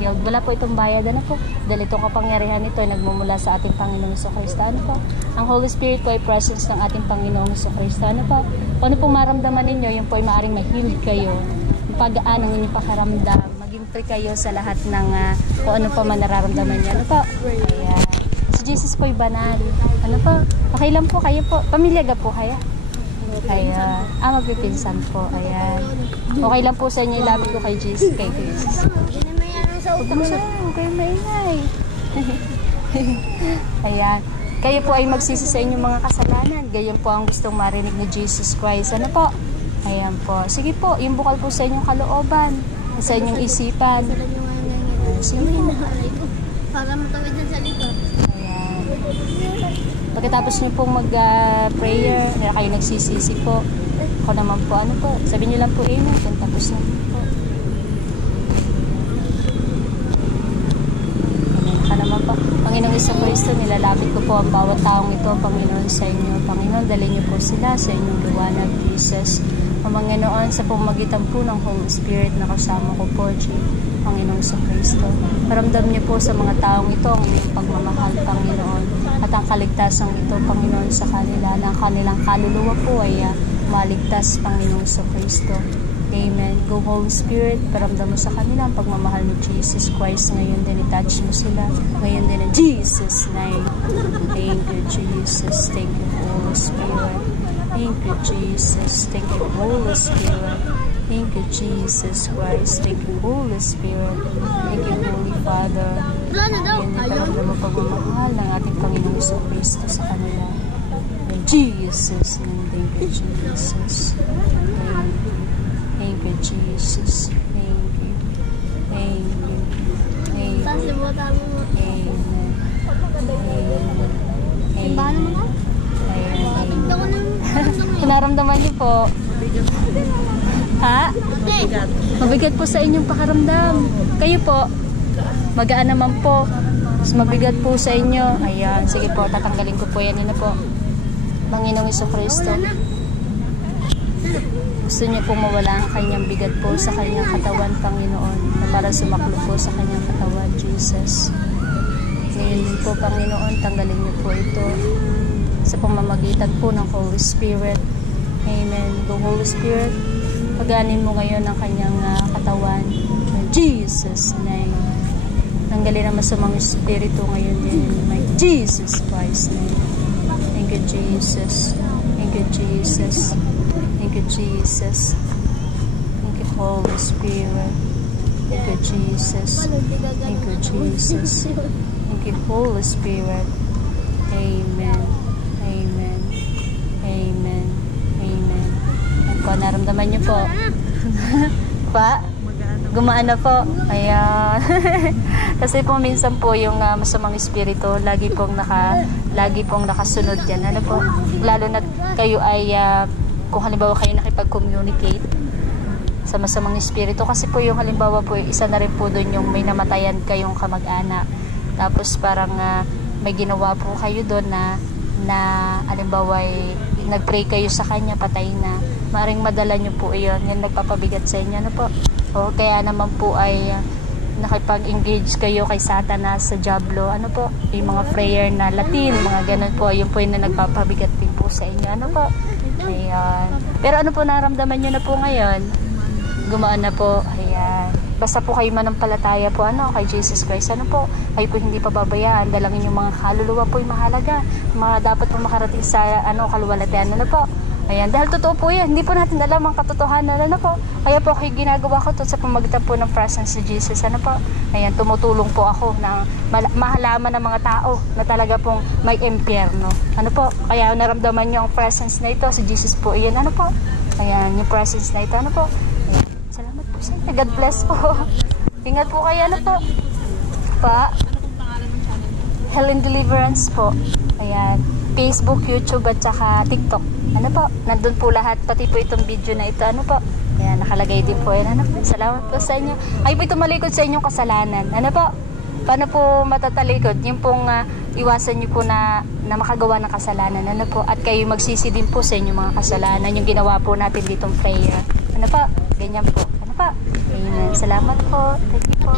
healed. Wala po itong bayad. Ano po? Dahil itong kapangyarihan nito ay nagmumula sa ating Panginoong Jesucristo. Ano po? Ang Holy Spirit po ay presence ng ating Panginoong Jesucristo. Ano po? Kung ano po maramdaman ninyo, yun po ay maaaring ma-healed kayo. Pagaan ang inyong pakaramdam. Maging free kayo sa lahat ng kung ano pa man nararamdaman niyo. Ano po? Ayan. Si Jesus po ay banal. Ano po? Okay lang po kayo po. Pamilya ga po kaya? Ayan. Magpipinsan po. Ayan. Okay lang po sa inyo ilapit ko kay Jesus. Kay Jesus. Huwag kayo maingay. Ayan. Kayo po ay magsisi sa inyong mga kasalanan. Gayon po ang gustong marinig ni Jesus Christ. Ano po? Ayan po. Sige po, yung bukal po sa inyong kalooban, sa inyong isipan. Sige po. Para matawid na sa likod. Ayan. Pagkatapos nyo pong mag-prayer, kayo nagsisisi po. Ako naman po, ano po, sabihin nyo lang po, amen. Kung tapos na po. Amen ka naman po. Panginoong Jesucristo, nilalapit ko po ang bawat taong ito, Panginoon, sa inyo. Panginoon, dalhin niyo po sila sa inyong liwanag, Jesus. Panginoon, sa pamagitan po ng Holy Spirit na kasama ko po, Panginoong Jesucristo. Paramdam niyo po sa mga taong ito ang inyong pagmamahal, Panginoon. At ang kaligtasan ito, Panginoon, sa kanila, na kanilang kaluluwa po ay maligtas, Panginoong Jesucristo. Amen. Go Holy Spirit, paramdam mo sa kanila ang pagmamahal ni Jesus Christ. Ngayon din, i-touch mo sila. Ngayon din, in Jesus' name. Thank you, Jesus. Thank you, Holy Spirit. Thank you, Jesus. Thank you, Holy Spirit. Thank you, Jesus Christ. Thank you, Holy Spirit. Thank you, Holy Father. Yan yung paramdam mo pagmamahal ng ating Panginoong Jesucristo sa kanila. In Jesus' name. Thank you, Jesus. Thank you, Jesus. Thank you. Thank you. Thank you. Amen. Simbahan mo na? Naramdaman niyo po. Ha? Mabigat po sa inyong pakaramdam. Kayo po, magaan naman po. Mas mabigat po sa inyo. Ayan, sige po, tatanggalin ko po yan. Yun na po. Panginoong Jesucristo. Gusto niyo pong mawala ang kanyang bigat po sa kanyang katawan, Panginoon, na para sumaklo po sa kanyang katawan, Jesus. Ngayon din po, Panginoon, tanggalin niyo po ito sa pamamagitan po ng Holy Spirit. Amen. Go Holy Spirit, paganin mo ngayon ang kanyang katawan. In Jesus' name. Tanggalin naman sa mga espiritu ngayon din. In my Jesus Christ's name. Thank you, Jesus. Thank you, Jesus. Thank you, Jesus. Thank you, Holy Spirit. Thank you, Jesus. Thank you, Jesus. Thank you, Holy Spirit. Amen. Amen. Amen. Amen. Ano po, naramdaman niyo po? Pa? Gumaan na po. Ayan. Kasi po minsan po yung masamang espiritu lagi pong nakasunod yan. Ano po? Lalo na kayo ay kung halimbawa kayo nakipag-communicate sa masamang espiritu, kasi po yung halimbawa po isa na rin po doon yung may namatayan kayong kamag-anak, tapos parang may ginawa po kayo doon na halimbawa nag-pray kayo sa kanya, patay na, maring madala nyo po yun, yan nagpapabigat sa inyo. Ano po? O kaya naman po ay nakipag-engage kayo kay Satanas sa Diablo. Ano po? Yung mga prayer na Latin, mga ganun po, yun po yung nagpapabigat din po sa inyo. Ano po? Ayan. Pero ano po naramdaman nyo na po ngayon? Gumaan na po. Ayan. Basta po kayo manampalataya po kay Jesus Christ. Ano po? Kayo po hindi pababayaan. Dalangin yung mga kaluluwa po yung mahalaga. Mga dapat po makarating sa kaluwalhatian. Ano po? Ayan. Dahil totoo po yan. Hindi po natin alam ang katotohanan. Ano po? Kaya po kayo ginagawa ko to sa pamagitan po ng presence ni Jesus. Ano po? Ayan. Tumutulong po ako na mahalaman ng mga tao na talaga pong may impyerno. Ano po? Kaya naramdaman nyo ang presence na ito. Si Jesus po. Ayan. Ano po? Ayan. Yung presence na ito. Ano po? Ayan. Salamat po sa inyo. God bless po. Ingat po kayo. Ano po? Pa? Helen Deliverance po. Ayan. Facebook, YouTube at saka TikTok. Ano po? Nandun po lahat. Pati po itong video na ito. Ano po? Ayan, nakalagay din po yan. Ano po? Salamat po sa inyo. Ay po ito malikod sa inyong kasalanan. Ano po? Paano po matatalikod? Yung pong iwasan nyo po na makagawa ng kasalanan. Ano po? At kayo magsisi din po sa inyong mga kasalanan. Yung ginawa po natin ditong prayer. Ano po? Ganyan po. Ano po? Amen. Salamat po. Thank you po.